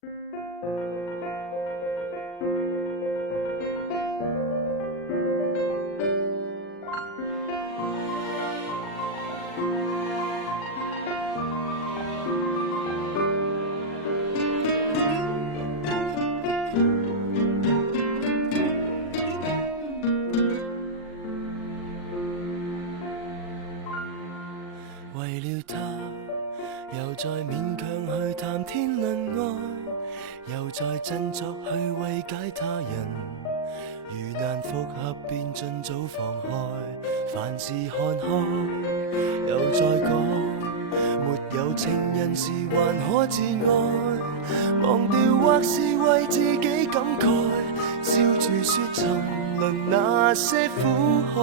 為了他，又再勉強去談天論愛，又再振作去慰解他人。如難復合，便盡早放開，凡事看開。又再講，沒有情人時還可自愛，忘掉或是為自己感慨，笑住說沉淪那些苦海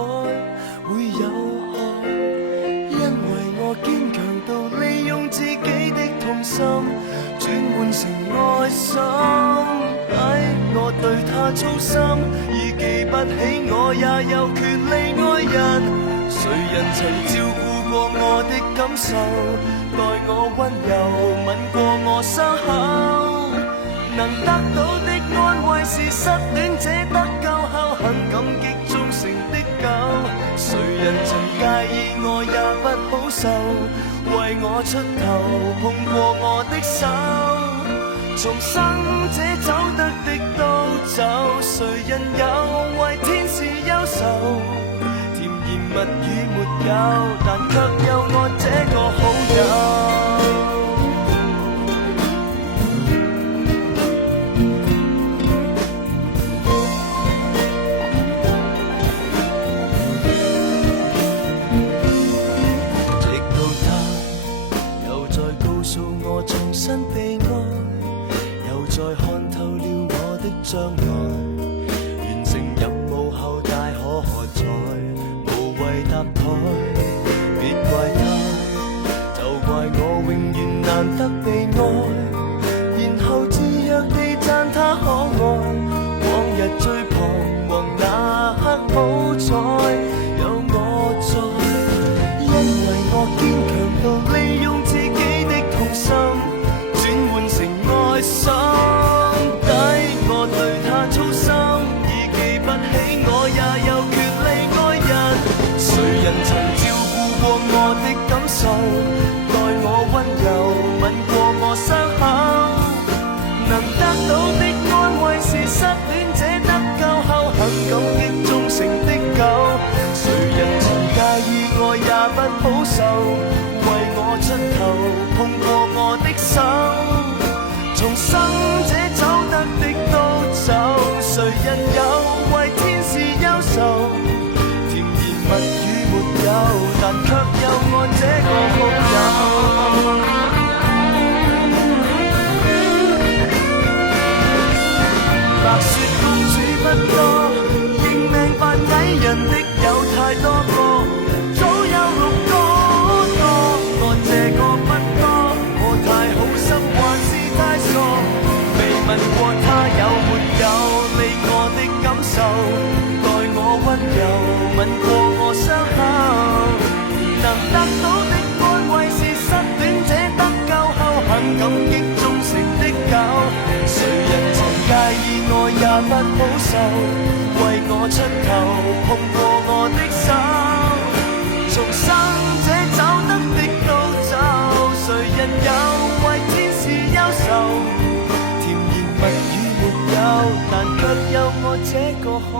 會有害。因為我堅強到利用自己的痛心轉換成愛心，我對他操心，已記不起我也有權利愛人。誰人曾照顧過我的感受，待我溫柔吻過我傷口，能得到的安慰是失戀者得救後很感激忠誠的狗。誰人曾介意我也不好受，為我出頭碰過我的手，重生者走得的都走，誰人有為天使憂愁，甜言蜜語沒有，但卻有我這個好友。被愛，又再看透了我的將來，完成任務後大可喝彩，無謂搭台。別怪他，就怪我永遠難得被愛，然後自若地讚他可愛。往日最彷徨那刻好彩有我在，因為我堅強到利用自己的痛心愛心底，我對他操心，已記不起我也有權利愛人。誰人曾照顧過我的感受，待我溫柔吻過我傷口，能得到的安慰是失戀者得救後很感激忠誠的狗。誰人曾介意我也不好受，為我出頭碰過我的手，重生者走得的都走，誰人有為天使憂愁，甜言蜜語沒有，但卻有我這個好友。白雪公主不多，認命扮矮人的有太多個，早有6個多，我這個不多，我太好心還是太傻，未問過他有沒有理我的感受，待我溫柔吻過我傷口，能得到的安慰是失戀者得救後很感激忠誠的狗。誰人曾介意我也不好受，為我出頭碰過我的手，重生者走得的都走，誰人有為天使憂愁，甜言蜜語沒有，但卻有我這個好